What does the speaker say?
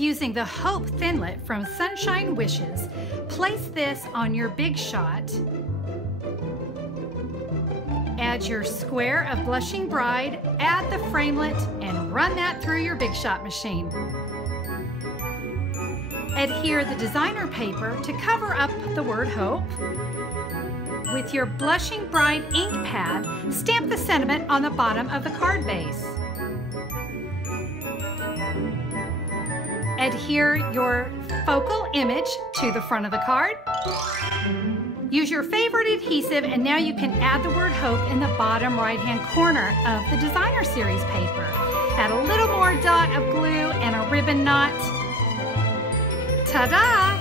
Using the Hope Thinlit from Sunshine Wishes, place this on your big shot. Add your square of Blushing Bride, add the framelit, and run that through your Big Shot machine. Adhere the designer paper to cover up the word Hope. With your Blushing Bride ink pad, stamp the sentiment on the bottom of the card base. Adhere your focal image to the front of the card. Use your favorite adhesive, and now you can add the word Hope in the bottom right-hand corner of the designer series paper. Add a little more dot of glue and a ribbon knot. Ta-da!